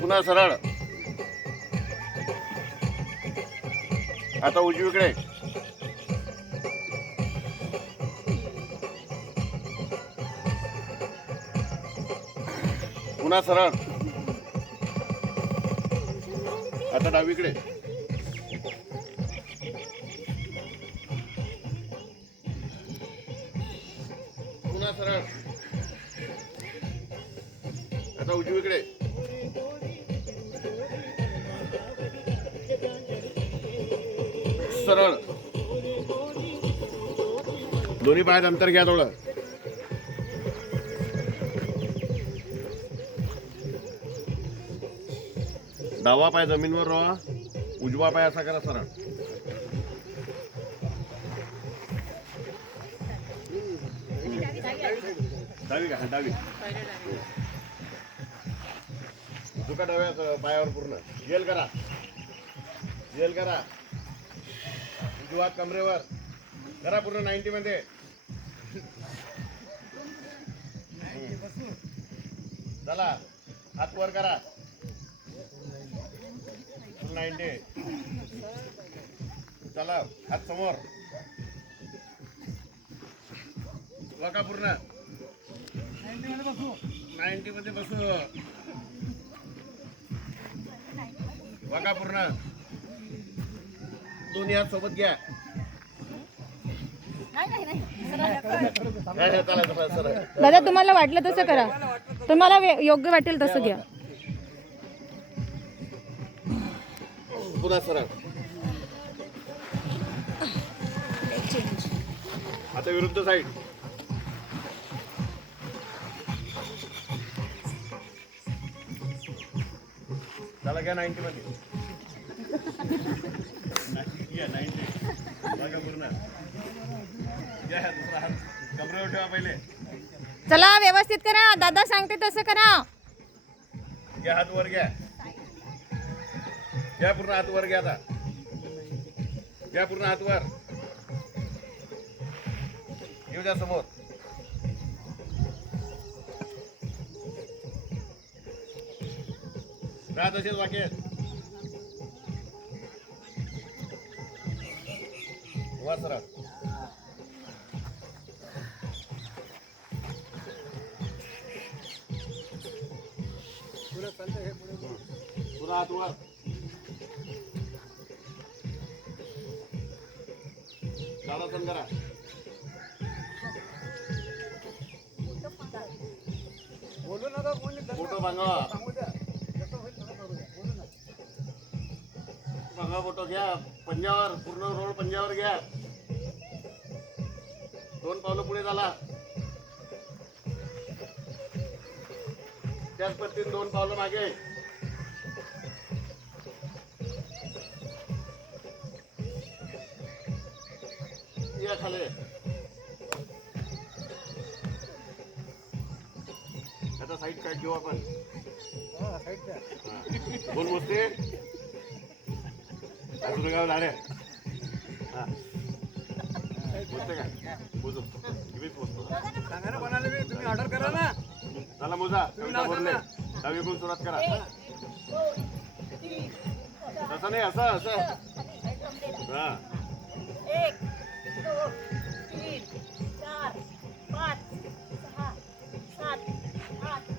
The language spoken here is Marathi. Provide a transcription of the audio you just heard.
पुन्हा सरळ. आता उजवीकडे. पुन्हा सरळ. आता डावीकडे. पुन्हा सरळ. आता उजवीकडे. सरळ. दोन्ही पायात अंतर घ्या थोडं. डावा पाय जमीनवर रोवा, उजवा पाय असा करा सरळ. डावी का? डावी. तुका डाव्या पायावर पूर्ण जेल करा. जेल करा. उजवा कमरेवर करा पूर्ण 90 मध्ये. चला हात वर करा. 90. चला हात समोर. वका पूर्ण 90 मध्ये बसू. वका पूर्ण. दोन्ही हात सोबत घ्या. दादा तुम्हाला वाटलं तसं करा, तुम्हाला योग्य वाटेल तसं घ्या. पुन्हा सरळ. आता विरुद्ध साईड. चला घ्या 90 मध्ये. 90 बघा पूर्ण. घ्या दुसरा हात कमरेवर ठेवा पहिले. चला व्यवस्थित करा, दादा सांगते तसं करा. घ्या हात वर घ्या. घ्या पूर्ण हात वर घ्या. आता घ्या पूर्ण हात वर. येऊ द्या समोर. राहा तसेच वाक्य. वा सरळ. पुन्हा हात वर. ताडासन करा. फोटो भांगा. भांगा फोटो घ्या. पंजावर पूर्ण रोड पंजावर घ्या. 2 पावलं पुढे झाला. त्याच पद्धतीने 2 पावलं मागे. या खाली. आता साईड काढ घेऊ आपण. बोल मोजते. अजून गाव झाडे. हा मोजते काय? मोजू किती मोजतो? तुम्ही ऑर्डर करा ना. चला मोजा. बोलले डावीकडून सुरुवात करा. तसं नाही, असं असं. हा 1 2 3 4 5 6 7 8